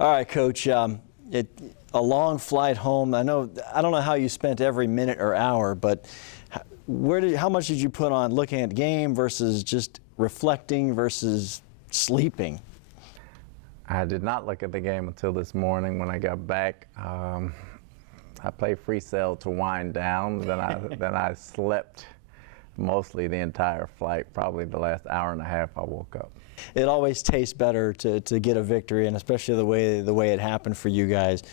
All right, Coach. A long flight home. I don't know how you spent every minute or hour, but how much did you put on looking at the game versus just reflecting versus sleeping? I did not look at the game until this morning when I got back. I played free cell to wind down. Then I slept mostly the entire flight. Probably the last hour and a half I woke up. It always tastes better to get a victory, and especially the way it happened for you guys.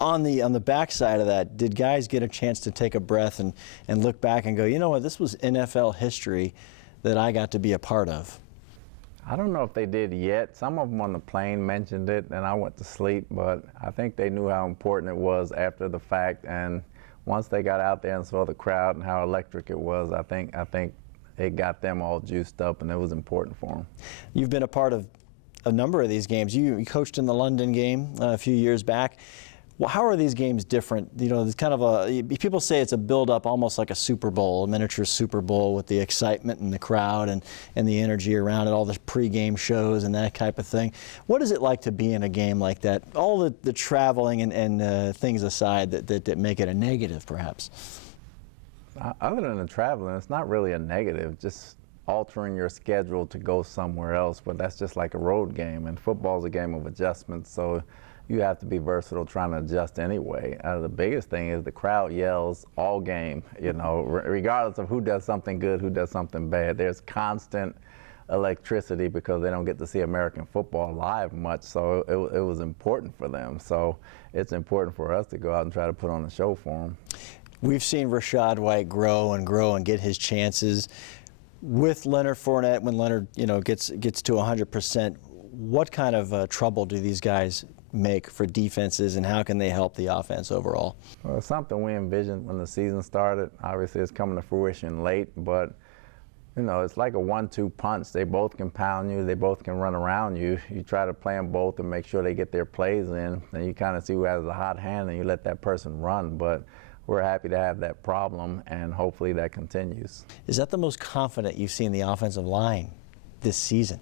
On the backside of that, did guys get a chance to take a breath and look back and go, you know what, this was NFL history that I got to be a part of? I don't know if they did yet. Some of them on the plane mentioned it, and I went to sleep, but I think they knew how important it was after the fact, and once they got out there and saw the crowd and how electric it was, I think it got them all juiced up, and it was important for them. You've been a part of a number of these games. You coached in the London game a few years back. Well, how are these games different? You know, it's kind of people say it's a build-up almost like a Super Bowl, a miniature Super Bowl with the excitement and the crowd and the energy around it, all the pregame shows and that type of thing. What is it like to be in a game like that? All the traveling and things aside that make it a negative, perhaps. Other than the traveling, it's not really a negative, just altering your schedule to go somewhere else, but that's just like a road game, and football's a game of adjustments, so you have to be versatile trying to adjust anyway. The biggest thing is the crowd yells all game, you know, regardless of who does something good, who does something bad. There's constant electricity because they don't get to see American football live much, so it was important for them. So it's important for us to go out and try to put on a show for them. We've seen Rachaad White grow and get his chances. With Leonard Fournette, when Leonard, you know, gets to 100%, what kind of trouble do these guys make for defenses, and how can they help the offense overall? Well, it's something we envisioned when the season started. Obviously, it's coming to fruition late, but you know, it's like a 1-2 punch. They both can pound you. They both can run around you. You try to play them both and make sure they get their plays in, and you kind of see who has the hot hand, and you let that person run. But we're happy to have that problem, and hopefully that continues. Is that the most confident you've seen the offensive line this season?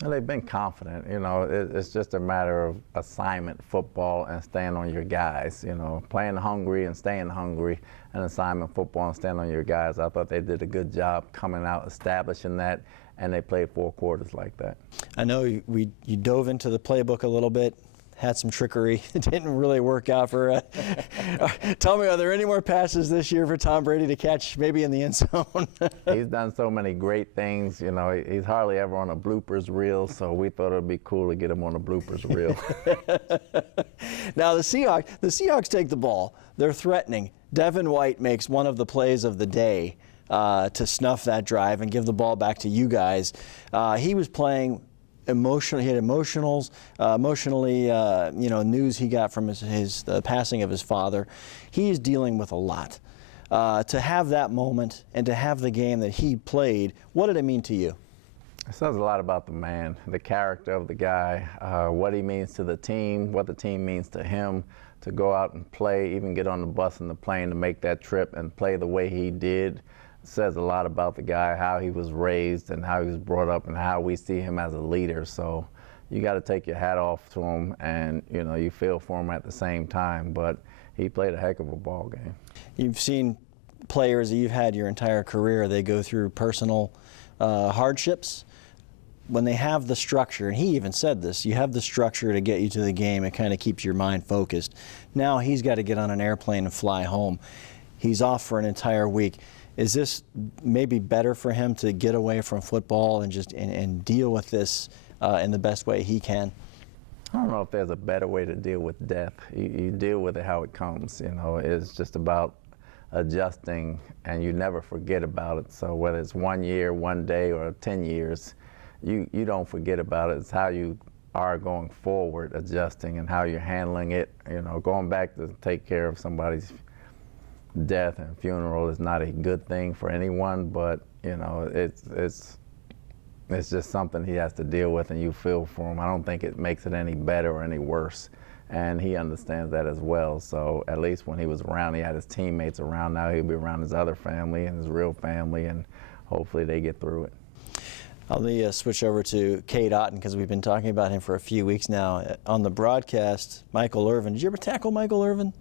Well, they've been confident. You know, it's just a matter of assignment football and staying on your guys. You know, playing hungry and staying hungry, and assignment football and staying on your guys. I thought they did a good job coming out, establishing that, and they played 4 quarters like that. I know you dove into the playbook a little bit, had some trickery. It didn't really work out for tell me, are there any more passes this year for Tom Brady to catch maybe in the end zone? He's done so many great things. You know, he's hardly ever on a bloopers reel, so we thought it would be cool to get him on a bloopers reel. Now the Seahawks take the ball. They're threatening. Devin White makes one of the plays of the day to snuff that drive and give the ball back to you guys. He was playing emotional. He had emotionally, you know, news he got from the passing of his father. He is dealing with a lot. To have that moment and to have the game that he played, what did it mean to you? It says a lot about the man, the character of the guy, what he means to the team, what the team means to him, to go out and play, even get on the bus and the plane to make that trip and play the way he did. Says a lot about the guy, how he was raised and how he was brought up and how we see him as a leader. So you got to take your hat off to him, and you know, you feel for him at the same time, but he played a heck of a ball game. You've seen players that you've had your entire career, they go through personal hardships. When they have the structure, and he even said this, you have the structure to get you to the game, it kind of keeps your mind focused. Now he's got to get on an airplane and fly home. He's off for an entire week. Is this maybe better for him to get away from football and just and deal with this in the best way he can? I don't know if there's a better way to deal with death. You deal with it how it comes. You know, it's just about adjusting, and you never forget about it. So whether it's 1 year, 1 day, or 10 years, you don't forget about it. It's how you are going forward, adjusting, and how you're handling it. You know, going back to take care of somebody's death and funeral is not a good thing for anyone, but you know, it's just something he has to deal with, and you feel for him. I don't think it makes it any better or any worse, and he understands that as well. So at least when he was around, he had his teammates around. Now he'll be around his other family and his real family, and hopefully they get through it. Let me switch over to Cade Otton because we've been talking about him for a few weeks now. On the broadcast, Michael Irvin. Did you ever tackle Michael Irvin?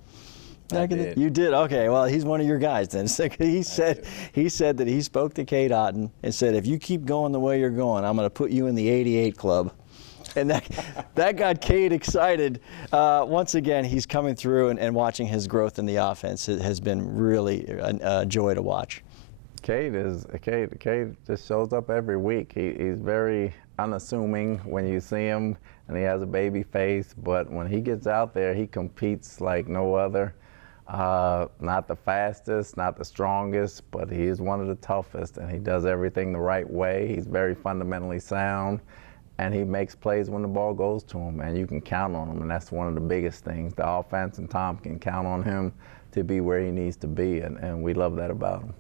I did. You did? Okay. Well, he's one of your guys then. So he said that he spoke to Cade Otton and said, if you keep going the way you're going, I'm going to put you in the 88 club. And that got Cade excited. Once again, he's coming through and watching his growth in the offense has been really a joy to watch. Cade just shows up every week. He's very unassuming when you see him, and he has a baby face. But when he gets out there, he competes like no other. Not the fastest, not the strongest, but he is one of the toughest, and he does everything the right way. He's very fundamentally sound, and he makes plays when the ball goes to him, and you can count on him, and that's one of the biggest things. The offense and Tom can count on him to be where he needs to be, and we love that about him.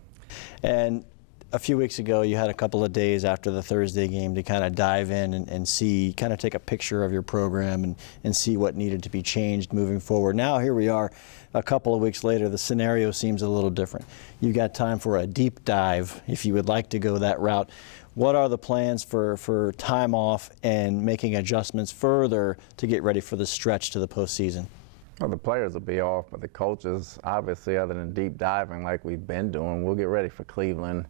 And a few weeks ago, you had a couple of days after the Thursday game to kind of dive in and see, kind of take a picture of your program and see what needed to be changed moving forward. Now here we are a couple of weeks later. The scenario seems a little different. You've got time for a deep dive if you would like to go that route. What are the plans for time off and making adjustments further to get ready for the stretch to the postseason? Well, the players will be off, but the coaches, obviously, other than deep diving like we've been doing, we'll get ready for Cleveland,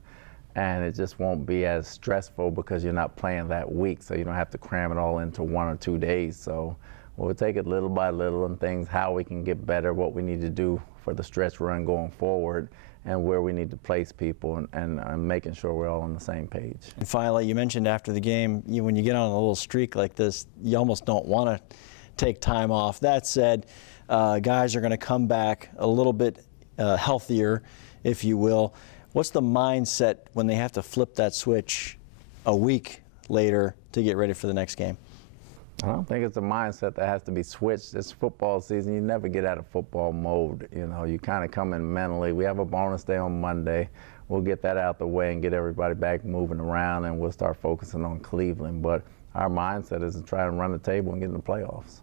and it just won't be as stressful because you're not playing that week, so you don't have to cram it all into 1 or 2 days. So we'll take it little by little and things, how we can get better, what we need to do for the stretch run going forward, and where we need to place people, and making sure we're all on the same page. And finally, you mentioned after the game, when you get on a little streak like this, you almost don't want to take time off. That said, guys are going to come back a little bit healthier, if you will. What's the mindset when they have to flip that switch a week later to get ready for the next game? I don't think it's a mindset that has to be switched. This football season, you never get out of football mode. You know, you kind of come in mentally. We have a bonus day on Monday. We'll get that out the way and get everybody back moving around, and we'll start focusing on Cleveland. But our mindset is to try and run the table and get in the playoffs.